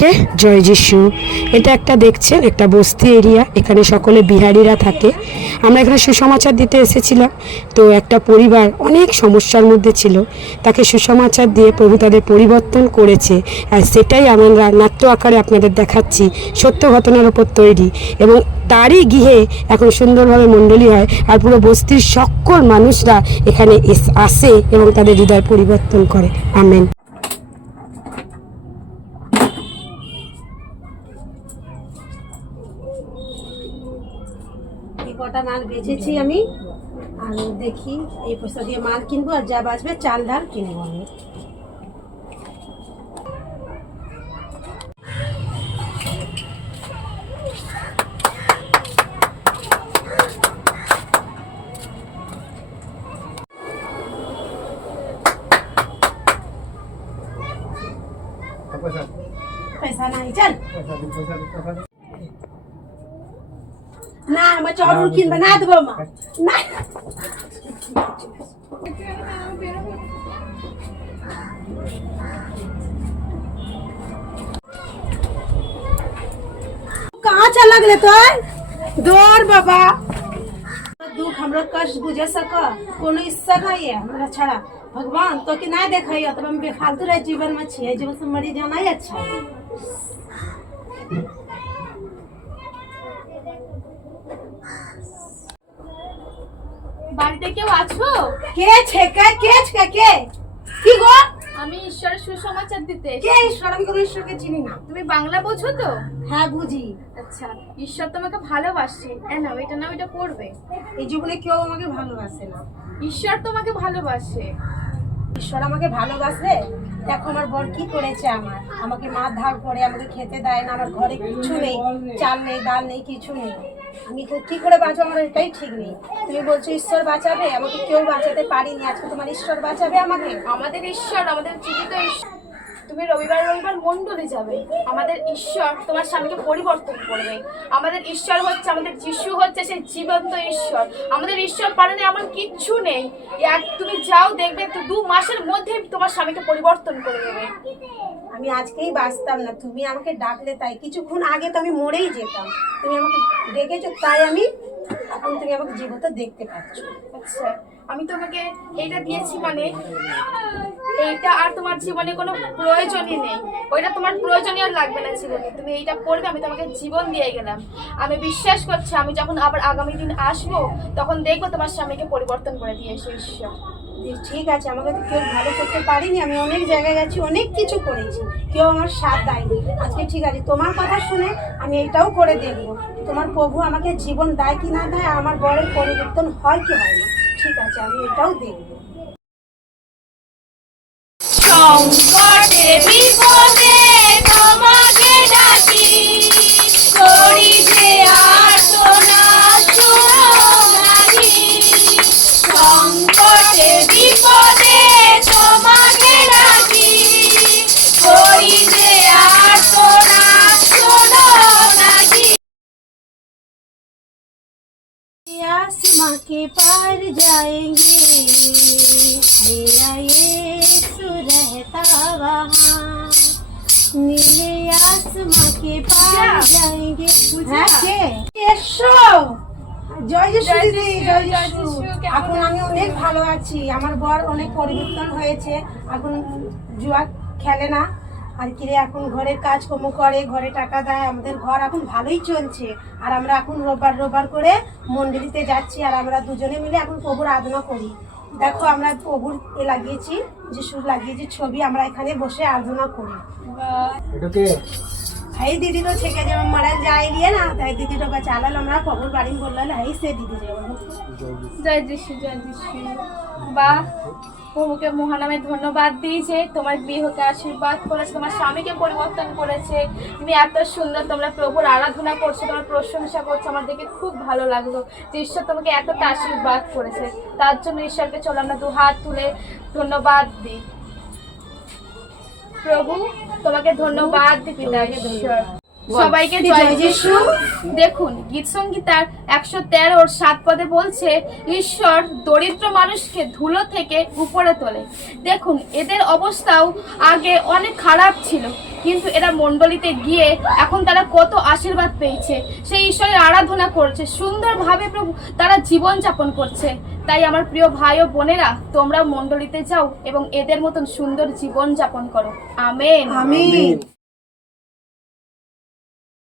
সবাইকে জয় যিশু। এটা একটা দেখছেন, একটা বস্তি এরিয়া, এখানে সকলে বিহারিরা থাকে। আমরা এখানে সুসমাচার দিতে এসেছিলাম, তো একটা পরিবার অনেক সমস্যার মধ্যে ছিল। তাকে সুসমাচার দিয়ে প্রভু তাদের পরিবর্তন করেছে, আর সেটাই আমরা নাট্য আকারে আপনাদের দেখাচ্ছি, সত্য ঘটনার ওপর তৈরি। এবং তারই গৃহে এখন সুন্দরভাবে মণ্ডলী হয়, আর পুরো বস্তির সকল মানুষরা এখানে আসে এবং তাদের হৃদয় পরিবর্তন করে। আমেন। কটা মাল বেচেছি আমি আর দেখি এই পয়সা দিয়ে মাল কিনবো আর যা বাঁচবে চাল ডাল কিনবো আমি पैसा नाही चल ना, मैं चाउर उड़किन बना देबो माँ ना। कहाँ चल लगले तो दौड़ बाबा। दुख हमरा कष्ट बुझे सक, कोनो ईश्वर नहीं है। हमरा छड़ा, भगवान तो कि ना देखै तो हम बेफालतू रह जीवन में छे जीवन से मरी जाना ही अच्छा বাড়িতে কেউ আছো? কে ছেকে কে ছেকে কে? কি গো? আমি ঈশ্বরের সুসমাচার দিতে কে ঈশ্বর? আমি কোনো ঈশ্বরকে চিনি না। তুমি বাংলা বোঝো তো? হ্যাঁ বুঝি। আচ্ছা ঈশ্বর তোমাকে ভালোবাসে। হ্যাঁ না এটা না ওইটা করবে এই জীবনে কেউ আমাকে ভালোবাসে না। ঈশ্বর তোমাকে ভালোবাসে। ঈশ্বর আমাকে ভালোবাসে? দেখো আমার বর কি করেছে আমার। আমাকে মার ধার করে আমাকে খেতে দেয় না আমার ঘরে কিছু নেই চাল নেই ডাল নেই কিছু নেই। আমি তো কি করে বাঁচবো আমার এটাই ঠিক নেই। তুমি বলছো ঈশ্বর বাঁচাবে, আমাকে কেউ বাঁচাতে পারিনি, আজকে তোমার ঈশ্বর বাঁচাবে আমাকে? আমাদের ঈশ্বর, আমাদের জীবিত ঈশ্বর। তুমি রবিবার রবিবার মন্ডলে যাবে। আমাদের ঈশ্বর তোমার স্বামীকে পরিবর্তন করবে। আমাদের ঈশ্বর হচ্ছে আমাদের যিশু হচ্ছে সেই জীবন্ত ঈশ্বর। আমাদের ঈশ্বর পালনে এমন কিচ্ছু নেই। এক তুমি যাও দেখবে তো দু মাসের মধ্যে তোমার স্বামীকে পরিবর্তন করে দেবে। আমি আজকেই বাঁচতাম না। তুমি আমাকে ডাকলে তাই। কিছুক্ষণ আগে তো আমি মরেই যেতাম। তুমি আমাকে ডেকেছো তাই আমি এখন তুমি আমাকে জীবনটা দেখতে পাচ্ছ। আচ্ছা আমি তোমাকে এইটা দিয়েছি মানে এইটা আর তোমার জীবনে কোনো প্রয়োজনই নেই। ওইটা তোমার প্রয়োজনীয় লাগবে না জীবনে। তুমি এইটা করবে, আমি তোমাকে জীবন দিয়ে গেলাম। আমি বিশ্বাস করছি, আমি যখন আবার আগামী দিন আসব, তখন দেখব তোমার স্বামীকে পরিবর্তন করে দিয়েছে ঈশ্বর। যে ঠিক আছে, আমাকে তো কেউ ভালো করতে পারিনি। আমি অনেক জায়গায় গেছি, অনেক কিছু করেছি। কেউ আমার সাথ দেয়নি। আজকে ঠিক আছে, তোমার কথা শুনে আমি এটাও করে দেখব তোমার প্রভু আমাকে জীবন দেয় কি না দেয় আমার বরের পরিবর্তন হয় কি হয় না। ঠিক আছে, আমি এটাও দেখব। সংকটে বিপদে তোমাকে ডাকি করি যে আর্তনা শোনাহি সংকটে বিপদে তোমাকে ডাকি করি যে আর্তনা শোনাহি आसमां के पार जाएंगे मेरा यीशु নীলে আসমাকে এসো জয় জয় এখন আমি অনেক ভালো আছি আমার বর অনেক পরিবর্তন হয়েছে এখন জুয়া খেলে না আর কিরে এখন ঘরের কাজকর্ম করে ঘরে টাকা দেয় আমাদের ঘর এখন ভালোই চলছে আর আমরা এখন রোববার রোববার করে মন্দিরিতে যাচ্ছি আর আমরা দুজনে মিলে এখন প্রভুর আদনা করি। দেখো আমরা প্রভুর এ লাগিয়েছি যিশুর লাগিয়েছি ছবি আমরা এখানে বসে আরাধনা করি। এই দিদি তো থেকে যেমন মারা যায় গিয়ে না, তাই দিদিটা বা চালাল, আমরা প্রভুর বাড়ি বললাম এই সে দিদি যেমন জয় যিশু জয় যিশু। বা, প্রভুকে মহানামে ধন্যবাদ যে তোমার গৃহকে আশীর্বাদ করেছে, তোমার স্বামীকে পরিবর্তন করেছে। তুমি এত সুন্দর তোমরা প্রভুর আরাধনা করছ, তোমার প্রশংসা করছ, আমার দেখে খুব ভালো লাগল। যে ঈশ্বর তোমাকে এতটা আশীর্বাদ করেছে, তার জন্য ঈশ্বরকে চলো আমরা দু হাত তুলে ধন্যবাদ দিই। প্রভু তোমাকে ধন্যবাদ পিতা ঈশ্বর সবাইকে জয়। যিশু। দেখুন গীত সঙ্গীতার একশো তেরোর সাত পদে বলছে ঈশ্বর দরিদ্র মানুষকে ধুলো থেকে উপরে তোলে। দেখুন এদের অবস্থাও আগে অনেক খারাপ ছিল। কিন্তু এরা মণ্ডলীতে গিয়ে এখন তারা কত আশীর্বাদ পেয়েছে। সেই ঈশ্বরের আরাধনা করছে, সুন্দরভাবে প্রভু, তারা জীবন যাপন করছে। তাই আমার প্রিয় ভাই ও বোনেরা তোমরা মণ্ডলীতে যাও এবং এদের মতন সুন্দর জীবন যাপন করো। আমেন। আমিন।